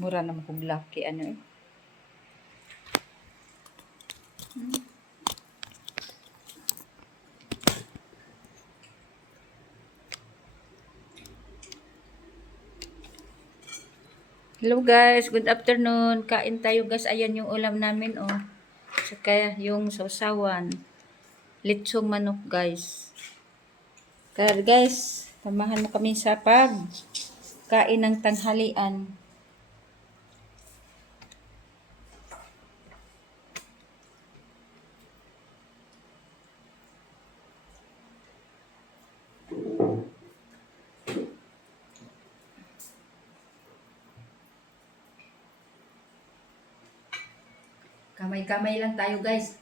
Mura naman kong laki, ano eh. Hello guys, good afternoon. Kain tayo guys. Ayan yung ulam namin oh. Saka yung sausawan. Litsong manok guys. Kaya guys, samahan mo kami sa kain ng tanghalian. Kamay-kamay lang tayo guys.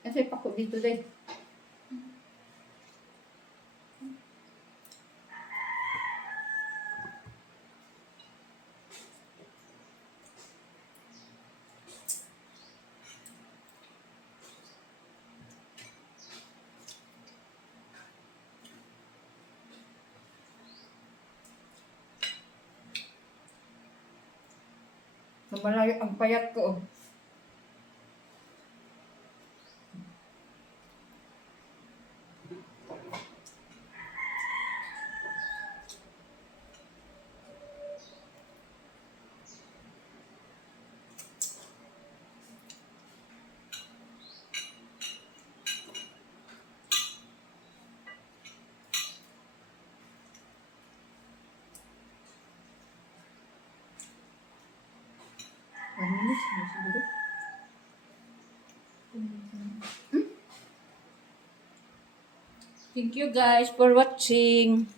Kasi pako dito din. Malayo ang payat ko. Manis na siguro. Thank you guys for watching.